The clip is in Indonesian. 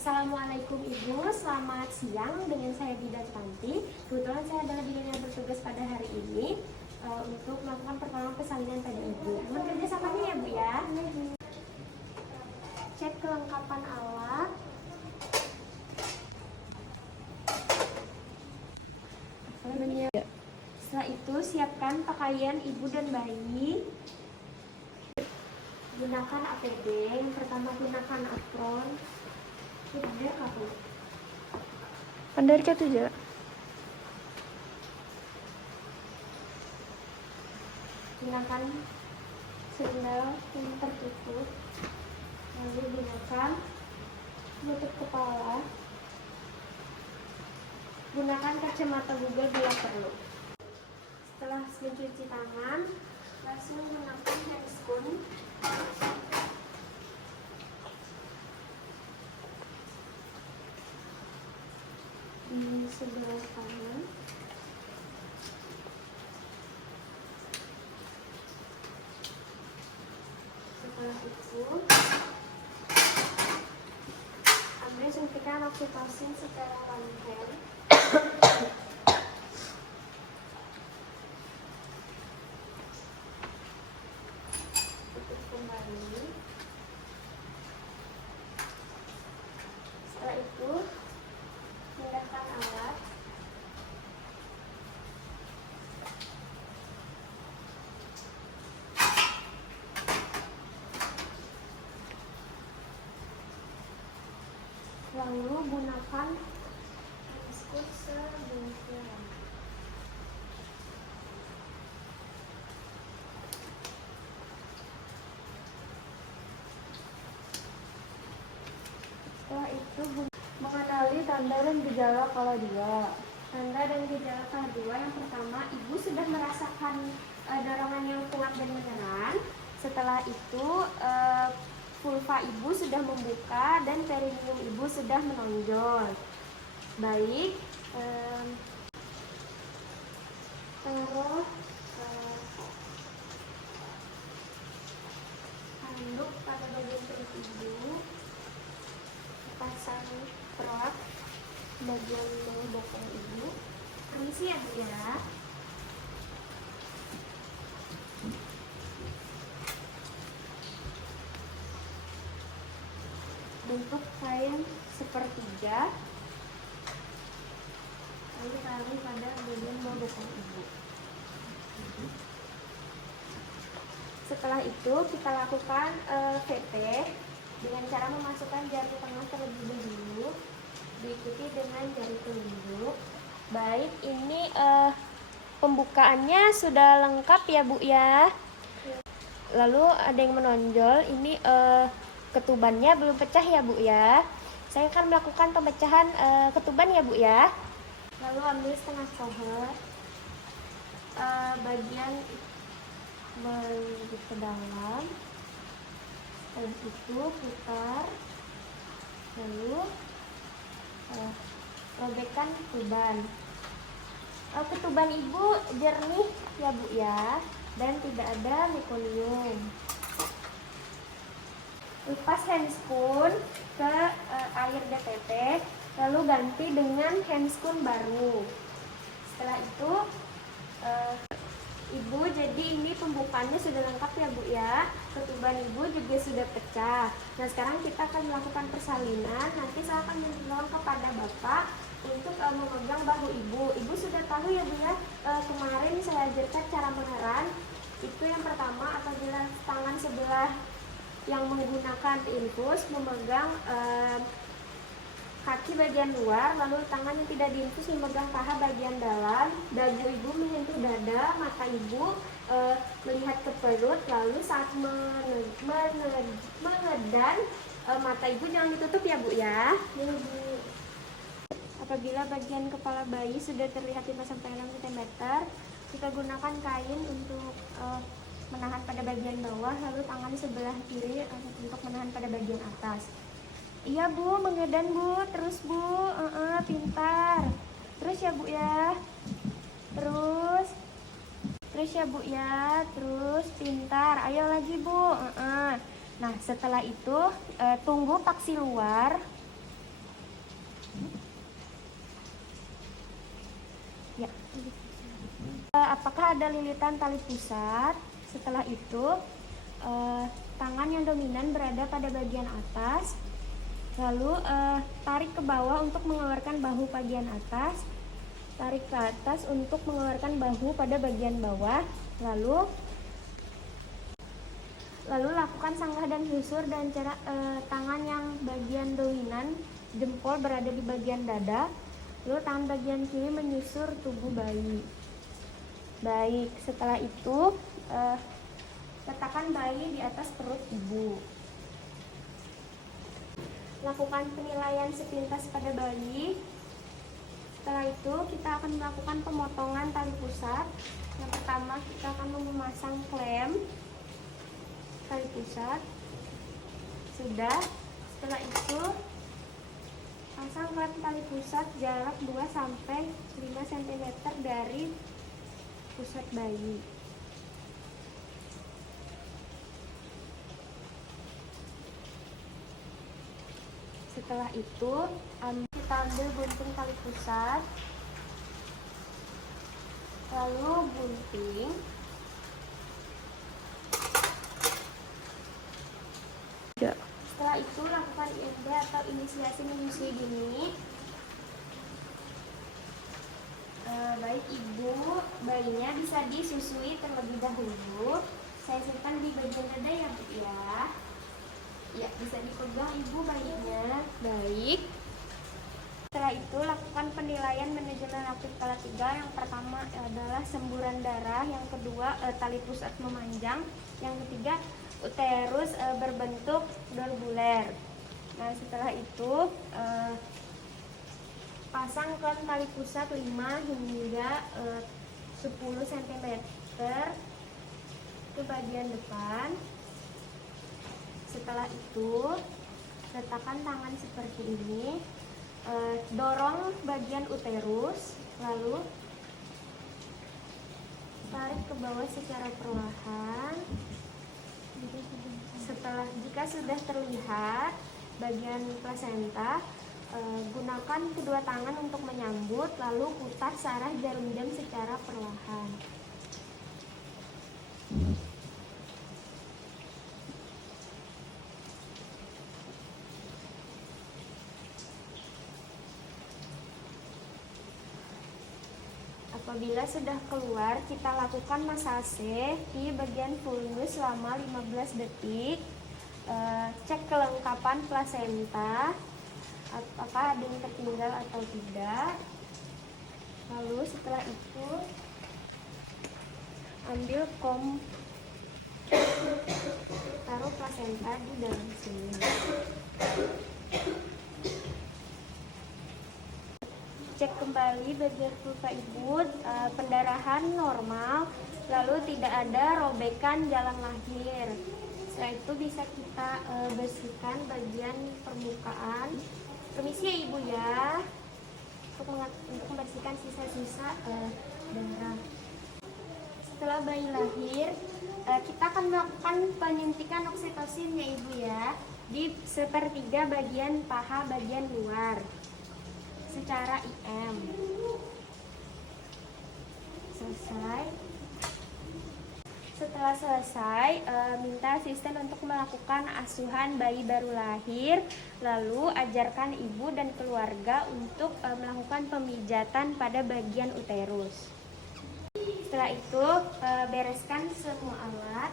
Assalamualaikum Ibu, selamat siang. Dengan saya Bidan Tanti. Kebetulan saya adalah bidan yang bertugas pada hari ini untuk melakukan pertolongan persalinan pada Ibu. Mohon kerjasamanya ya Bu ya. Cek kelengkapan alat. Setelah itu siapkan pakaian Ibu dan bayi. Gunakan APD. Yang pertama gunakan apron. Pandai kamu. Pandai ka tuh ja. Gunakan sendal yang tertutup. Lalu gunakan menutup kepala. Gunakan kacamata Google bila perlu. Setelah mencuci tangan, langsung gunakan handscoon. Di sebelah kanan. Setelah itu ambil suntikan oksitosin secara one hand. Tutup kembali. Setelah itu pindahkan alat. Lalu gunakan handscoon sebelumnya. Setelah itu mengenali tanda dan gejala KALA2. Tanda dan gejala KALA2 yang pertama, Ibu sudah merasakan dorongan yang kuat dan meneran. Setelah itu vulva Ibu sudah membuka dan perineum Ibu sudah menonjol. Baik, taruh handuk pada bagian perut Ibu, pasang perut bagian bawah bokong Ibu. Permisi ya Bu ya. Bentuk kain sepertiga, lalu taruh pada bagian bawah bokong Ibu. Setelah itu kita lakukan VT dengan cara memasukkan jari tengah terlebih dahulu, diikuti dengan jari telunjuk. Baik, ini pembukaannya sudah lengkap ya Bu ya. Lalu ada yang menonjol, ini ketubannya belum pecah ya Bu ya. Saya akan melakukan pemecahan ketuban ya Bu ya. Lalu ambil setengah cohort, bagian ke dalam. Setelah itu putar, lalu robekkan ketuban. Ketuban Ibu jernih ya Bu ya, dan tidak ada mekonium. Lepas handscoon ke air DPP, lalu ganti dengan handscoon baru. Setelah itu Ibu, jadi ini pembukaannya sudah lengkap ya Bu ya. Ketuban Ibu juga sudah pecah. Nah sekarang kita akan melakukan persalinan. Nanti saya akan menolong kepada Bapak untuk memegang bahu Ibu. Ibu sudah tahu ya Bu ya, kemarin saya ajarkan cara meneran. Itu yang pertama, apabila tangan sebelah yang menggunakan infus memegang kaki bagian luar, lalu tangan yang tidak diinfus memegang paha bagian dalam, dagu Ibu menyentuh dada, mata Ibu melihat ke perut, lalu saat mengedan mata Ibu jangan ditutup ya Bu ya. Apabila bagian kepala bayi sudah terlihat 5-6 cm, kita gunakan kain untuk menahan pada bagian bawah, lalu tangan sebelah kiri untuk menahan pada bagian atas. Iya Bu, mengedan Bu, terus Bu, pintar. Terus ya Bu ya, terus ya Bu ya, terus pintar. Ayo lagi Bu. Nah setelah itu tunggu paksi luar. Ya. Apakah ada lilitan tali pusat? Setelah itu, tangan yang dominan berada pada bagian atas. Lalu tarik ke bawah untuk mengeluarkan bahu bagian atas. Tarik ke atas untuk mengeluarkan bahu pada bagian bawah. Lalu lakukan sanggah dan susur dan cara tangan yang bagian dominan jempol berada di bagian dada. Lalu tangan bagian kiri menyusur tubuh bayi. Baik, setelah itu letakkan bayi di atas perut ibu. Lakukan penilaian sepintas pada bayi. Setelah itu kita akan melakukan pemotongan tali pusat. Yang pertama kita akan memasang klem tali pusat. Sudah. Setelah itu pasang klem tali pusat jarak 2-5 cm dari pusat bayi. Setelah itu kita ambil gunting tali pusat, lalu gunting. Ya. Setelah itu lakukan IMD atau inisiasi menyusui dini. Baik ibu, bayinya bisa disusui terlebih dahulu. Saya simpan di bagian dada ya bu ya. Ya, bisa dipegang ibu bayinya. Baik. Setelah itu lakukan penilaian manajemen aktif skala 3. Yang pertama adalah semburan darah, yang kedua tali pusat memanjang, yang ketiga uterus berbentuk dolbuler. Nah, setelah itu pasang klem tali pusat 5 hingga 10 cm ke bagian depan. Setelah itu letakkan tangan seperti ini, dorong bagian uterus, lalu tarik ke bawah secara perlahan. Jika sudah terlihat bagian plasenta, gunakan kedua tangan untuk menyambut, lalu putar searah jarum jam secara perlahan. Apabila sudah keluar, kita lakukan masase di bagian fulus selama 15 detik. Cek kelengkapan plasenta, apakah ada yang tertinggal atau tidak. Lalu setelah itu ambil taruh plasenta di dalam sini. Cek kembali bagian vulva ibu, pendarahan normal, lalu tidak ada robekan jalan lahir. Setelah itu bisa kita bersihkan bagian permukaan. Permisi ya ibu ya, untuk membersihkan sisa-sisa darah. Setelah bayi lahir, kita akan melakukan penyuntikan oksitosin ya ibu ya, di sepertiga bagian paha bagian luar secara IM. Selesai. Setelah selesai, minta asisten untuk melakukan asuhan bayi baru lahir, lalu ajarkan ibu dan keluarga untuk melakukan pemijatan pada bagian uterus. Setelah itu, bereskan semua alat.